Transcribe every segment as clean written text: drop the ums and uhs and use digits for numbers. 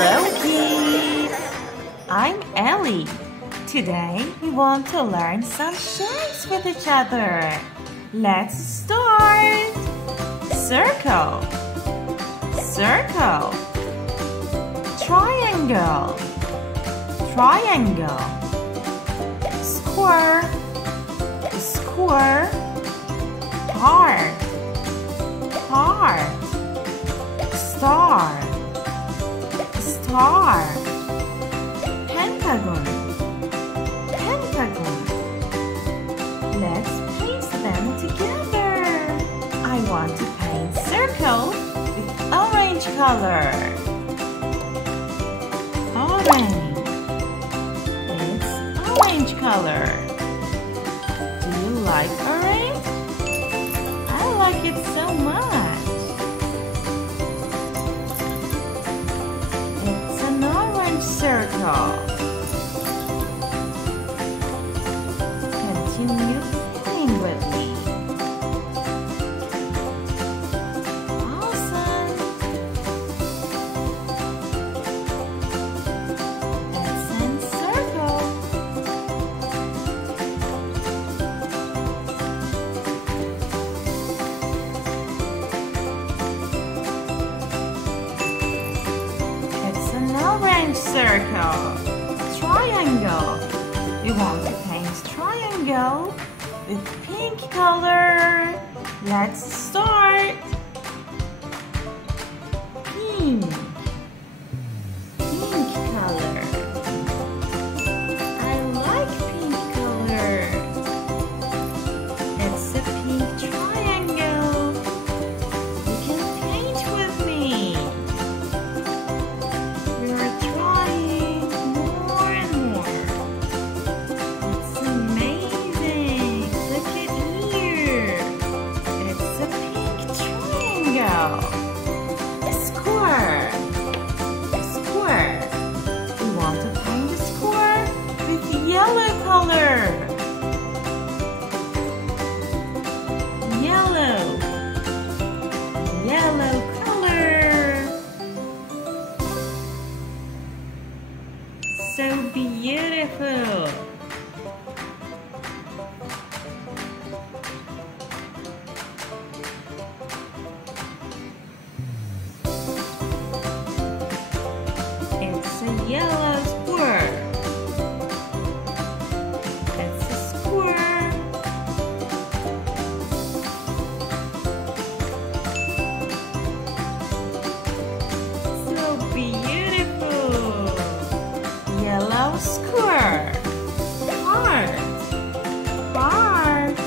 Hello, kids! I'm Ellie. Today we want to learn some shapes with each other. Let's start! Circle, circle. Triangle, triangle. Square, square. Heart, heart. Star, star. Pentagon, pentagon. Let's place them together. I want to paint circle with orange color. Orange. It's orange color. Do you like orange? I like it so much. It's an orange circle. Continue painting with me. Awesome. It's a circle. It's an orange circle. Triangle. We want to paint triangle with pink color. Let's start. Pink. Pink color. I like pink color. It's a pink triangle. You can paint with me. You're trying more and more. It's amazing. Look at here. It's a pink triangle. Square. Square. We want to paint a square with yellow color. Yellow. Yellow color. So beautiful. It's a yellow square. It's a square. So beautiful. Yellow square. Heart. Heart.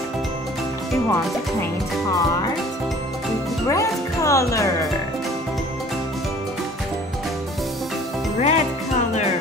We want to paint heart with red color. Red color.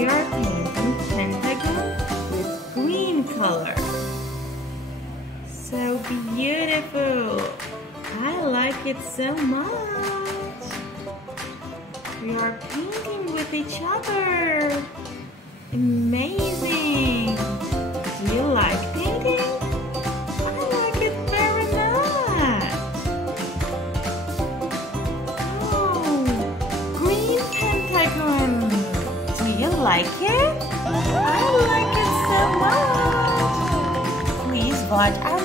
We are painting Pentagon with green color. So beautiful. I like it so much. We are painting with each other. Amazing. Do you like painting? I like it very much. Oh, green pentagon. Do you like it? I like it so much. Please watch our